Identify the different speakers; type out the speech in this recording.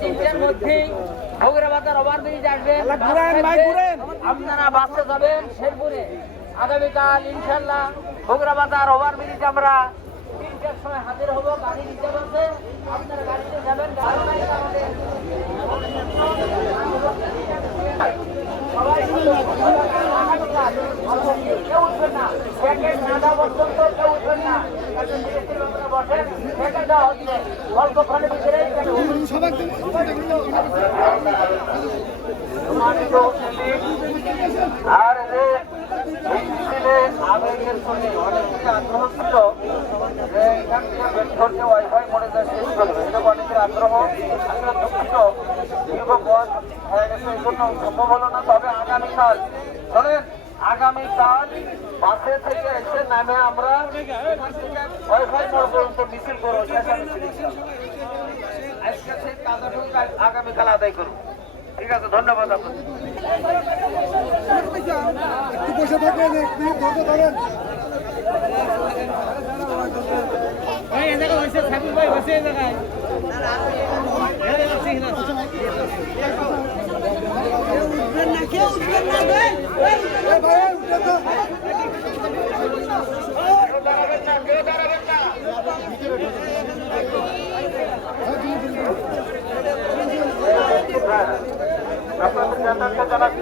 Speaker 1: তিনটের মধ্যেই ভোগের বাজার ওভার ব্রিজ আসবে। আপনারা বাসে যাবেন শেরপুরে। আগামীকাল ইনশাল্লাহ ভোগরা বাজার ওভার ব্রিজ আমরা তিনটের সময় হাজির হব গাড়ি নিতে পারবে আপনারা গাড়িতে যাবেন গাড়ি নাই আমাদের। সবাই কেউ উঠবেন না। প্যাকেট না পর্যন্ত কেউ উঠবেন না। একজন বিদেশির ব্যাপারে বসেন। প্যাকেট দেওয়া হচ্ছে অল্পক্ষণের ভিতরে। আর এদের মিছিলে আবেগের সঙ্গে অনেকের আগ্রহ ছিল যে এখান ওয়াইফাই করবে এটা অনেকের আগ্রহ আসলে দুঃখিত। জন্য সম্ভব হলো না। তবে আগামীকাল শোনেন আগামীকাল বাসে থেকে এসে নামে আমরা ওয়াইফাই পর্যন্ত মিছিল আগামীকাল আদায় করব। ঠিক আছে ধন্যবাদ আপনাদের
Speaker 2: একটু বসে থাকবেন ঠাকুর ভাই ধৈর্য ধরেন এই
Speaker 1: জানাচ্ছি।